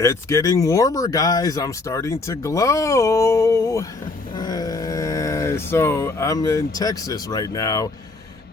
It's getting warmer, guys. I'm starting to glow. So I'm in Texas right now,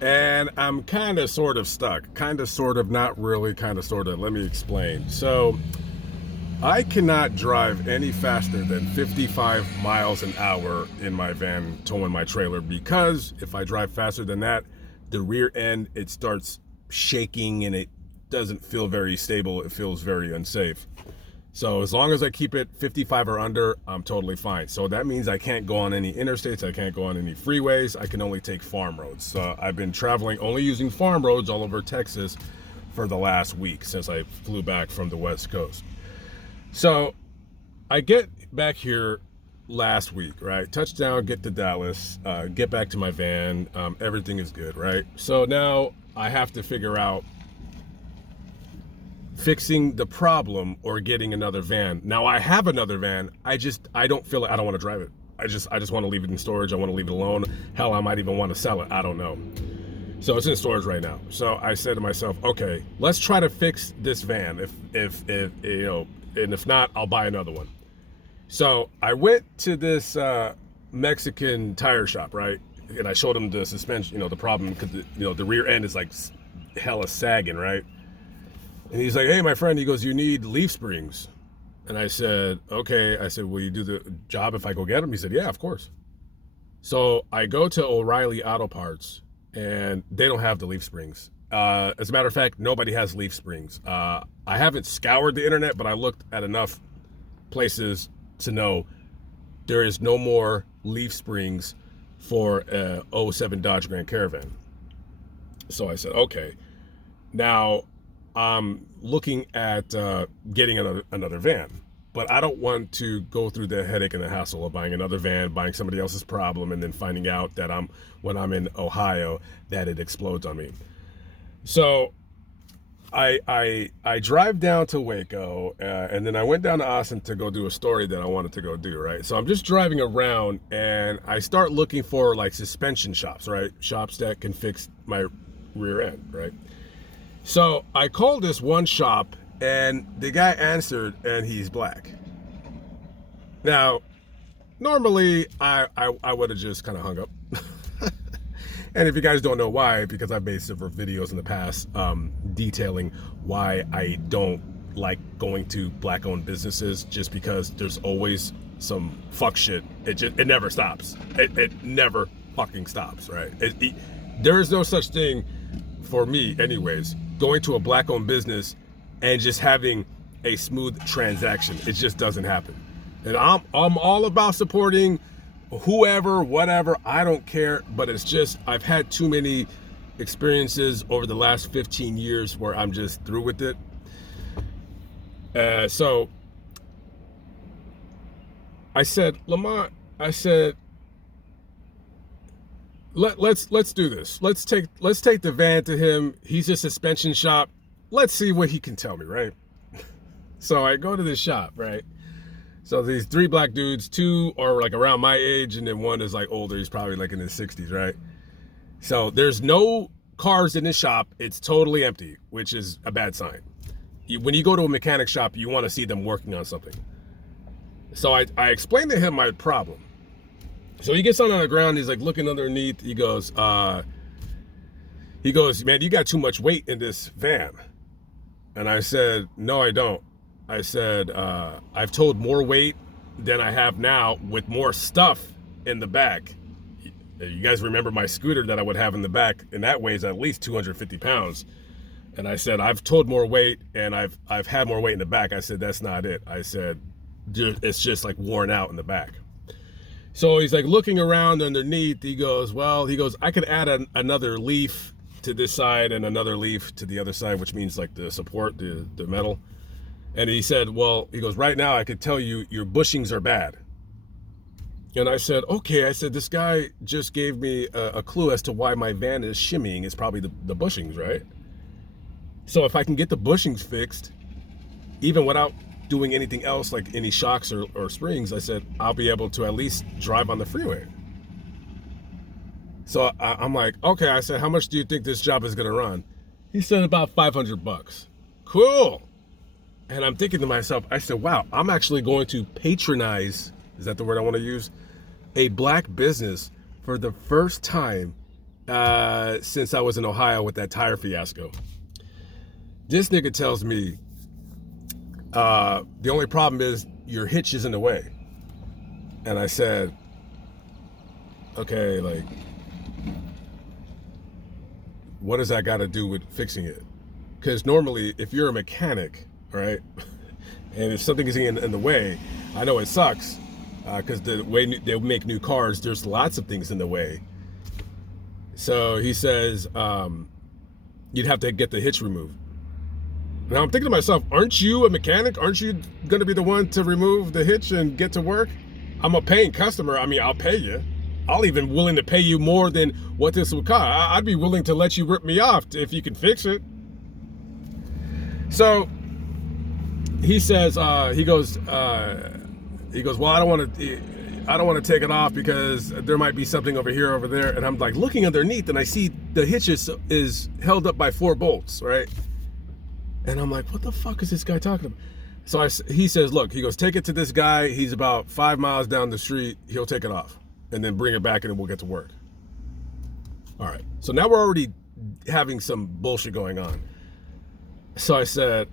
and I'm kind of sort of stuck. Kind of sort of, not really, kind of sort of. Let me explain. So I cannot drive any faster than 55 miles an hour in my van towing my trailer, because if I drive faster than that, the rear end, it starts shaking and it doesn't feel very stable. It feels very unsafe. So as long as I keep it 55 or under, I'm totally fine. So that means I can't go on any interstates. I can't go on any freeways. I can only take farm roads. So I've been traveling only using farm roads all over Texas for the last week since I flew back from the West Coast. So I get back here last week, right? Touchdown, get to Dallas, get back to my van. Everything is good, right? So now I have to figure out fixing the problem or getting another van. Now I have another van. I don't feel like, I don't want to drive it. I just want to leave it in storage. I want to leave it alone. Hell, I might even want to sell it. I don't know. So it's in storage right now. So I said to myself, okay, let's try to fix this van. If you know, and if not, I'll buy another one. So I went to this Mexican tire shop, right? And I showed him the suspension, the problem, because the rear end is like hella sagging, right? And he's like, hey, my friend, he goes, you need leaf springs. And I said, okay. I said, will you do the job if I go get them? He said, yeah, of course. So I go to O'Reilly Auto Parts, and they don't have the leaf springs. As a matter of fact, nobody has leaf springs. I haven't scoured the internet, but I looked at enough places to know there is no more leaf springs for a 07 Dodge Grand Caravan. So I said, okay. Now I'm looking at getting another van, but I don't want to go through the headache and the hassle of buying another van, buying somebody else's problem, and then finding out that when I'm in Ohio, that it explodes on me. So I drive down to Waco, and then I went down to Austin to go do a story that I wanted to go do, right? So I'm just driving around, and I start looking for like suspension shops, right? Shops that can fix my rear end, right? So I called this one shop, and the guy answered, and he's black. Now, normally I would have just kind of hung up. And if you guys don't know why, because I've made several videos in the past detailing why I don't like going to black-owned businesses, just because there's always some fuck shit. It never stops. It never fucking stops, right? There is no such thing, for me anyways, going to a black-owned business and just having a smooth transaction. It just doesn't happen. And I'm all about supporting whoever, whatever, I don't care, but it's just, I've had too many experiences over the last 15 years where I'm just through with it. So I said, Lamont, I said, let's do this. Let's take the van to him. He's a suspension shop. Let's see what he can tell me, right? So I go to this shop, right? So these three black dudes, two are like around my age, and then one is like older. He's probably like in his 60s, right? So there's no cars in this shop. It's totally empty, which is a bad sign. When you go to a mechanic shop, you want to see them working on something. So I explained to him my problem. So he gets on the ground. He's like looking underneath. He goes, man, you got too much weight in this van. And I said, no, I don't. I said, I've towed more weight than I have now with more stuff in the back. You guys remember my scooter that I would have in the back, and that weighs at least 250 pounds. And I said, I've towed more weight, and I've had more weight in the back. I said, that's not it. I said, it's just like worn out in the back. So he's like looking around underneath. He goes, I could add another leaf to this side and another leaf to the other side, which means like the support, the metal. And he said, he goes, right now I could tell you your bushings are bad. And I said, okay. I said, this guy just gave me a clue as to why my van is shimmying. It's probably the bushings, right? So if I can get the bushings fixed, even without doing anything else, like any shocks or springs, I said, I'll be able to at least drive on the freeway. So I'm like, okay. I said, how much do you think this job is going to run? He said about $500. Cool. And I'm thinking to myself, I said, wow, I'm actually going to patronize, is that the word I want to use? A black business for the first time since I was in Ohio with that tire fiasco. This nigga tells me the only problem is your hitch is in the way. And I said, okay, like, what does that got to do with fixing it? Because normally, if you're a mechanic, right, and if something is in the way, I know it sucks, because the way they make new cars, there's lots of things in the way. So he says, you'd have to get the hitch removed. Now I'm thinking to myself, aren't you a mechanic? Aren't you going to be the one to remove the hitch and get to work? I'm a paying customer. I mean, I'll pay you. I'll even willing to pay you more than what this would cost. I'd be willing to let you rip me off if you can fix it. So he says, he goes, well, I don't want to take it off because there might be something over here, over there. And I'm like looking underneath and I see the hitch is held up by 4 bolts, right? And I'm like, what the fuck is this guy talking about? So he says, look, he goes, take it to this guy. He's about 5 miles down the street. He'll take it off and then bring it back and then we'll get to work. All right. So now we're already having some bullshit going on. So I said,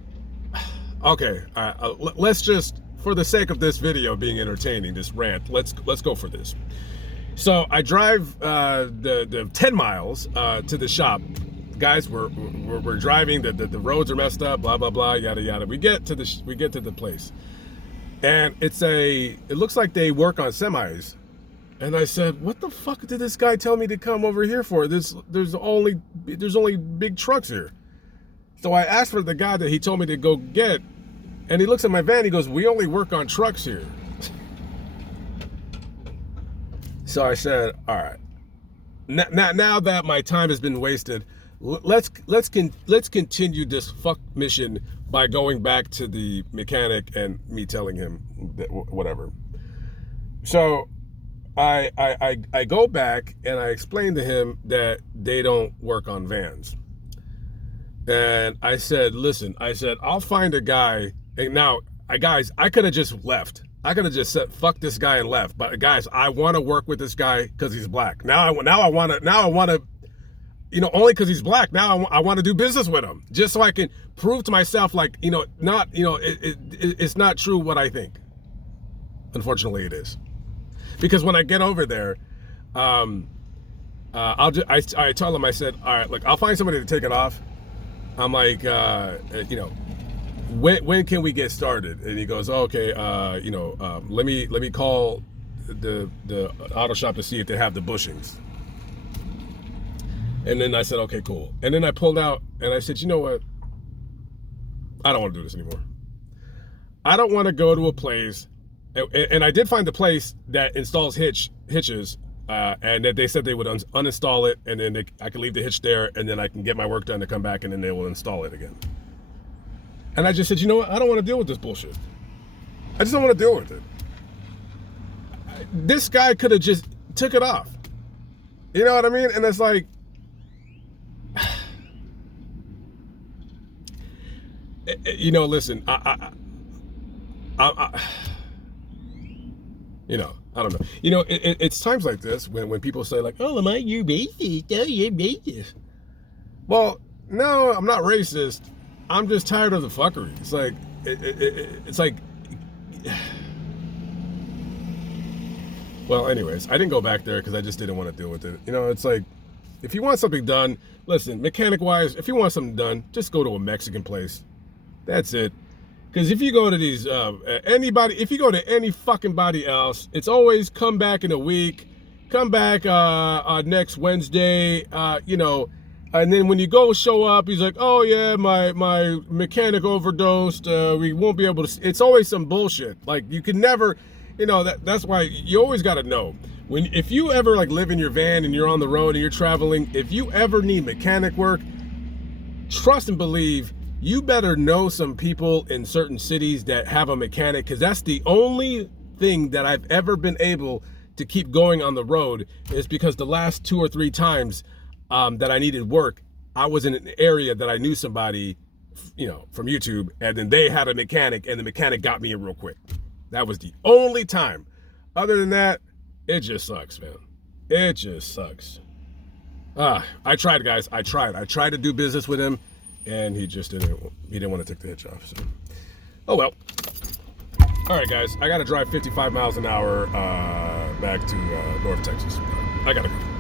okay, all right, let's just, for the sake of this video being entertaining, this rant, let's go for this. So I drive the 10 miles to the shop. Guys, we're driving. The roads are messed up. Blah blah blah. Yada yada. We get to the place, and it looks like they work on semis. And I said, what the fuck did this guy tell me to come over here for? There's only big trucks here. So I asked for the guy that he told me to go get, and he looks at my van. He goes, we only work on trucks here. So I said, all right. Now that my time has been wasted, let's continue this fuck mission by going back to the mechanic and me telling him that whatever. So I go back and I explain to him that they don't work on vans. And I said, listen, I'll find a guy. And now, guys, I could have just left. I could have just said, fuck this guy and left. But guys, I want to work with this guy because he's black. Now I want to, only because he's black. Now I want to do business with him just so I can prove to myself, like, it's not true what I think. Unfortunately, it is. Because when I get over there, I tell him, I said, all right, look, I'll find somebody to take it off. I'm like, when can we get started? And he goes, oh, okay, let me call the auto shop to see if they have the bushings. And then I said, okay, cool. And then I pulled out and I said, you know what? I don't want to do this anymore. I don't want to go to a place. And I did find the place that installs hitches, and that they said they would uninstall it, and then I can leave the hitch there, and then I can get my work done to come back, and then they will install it again. And I just said, you know what? I don't want to deal with this bullshit. I just don't want to deal with it. This guy could have just took it off. You know what I mean? And it's like, listen, I don't know. It's times like this when people say like, oh, am I your racist? Oh, you're racist. Well, no, I'm not racist. I'm just tired of the fuckery. It's like, it's like, well, anyways, I didn't go back there because I just didn't want to deal with it. It's like, if you want something done, listen, mechanic-wise, if you want something done, just go to a Mexican place. That's it. Because if you go to these, if you go to any fucking body else, it's always come back in a week, come back next Wednesday, and then when you go show up, he's like, oh yeah, my mechanic overdosed, we won't be able to, it's always some bullshit. Like, you can never, that's why you always got to know. If you ever like live in your van and you're on the road and you're traveling, if you ever need mechanic work, trust and believe, you better know some people in certain cities that have a mechanic, because that's the only thing that I've ever been able to keep going on the road, is because the last 2 or 3 times that I needed work, I was in an area that I knew somebody from YouTube, and then they had a mechanic, and the mechanic got me in real quick. That was the only time. Other than that, it just sucks, man. It just sucks. I tried, guys. I tried to do business with him, and he didn't want to take the hitch off. So, oh well. All right, guys. I got to drive 55 miles an hour back to North Texas. I got to go.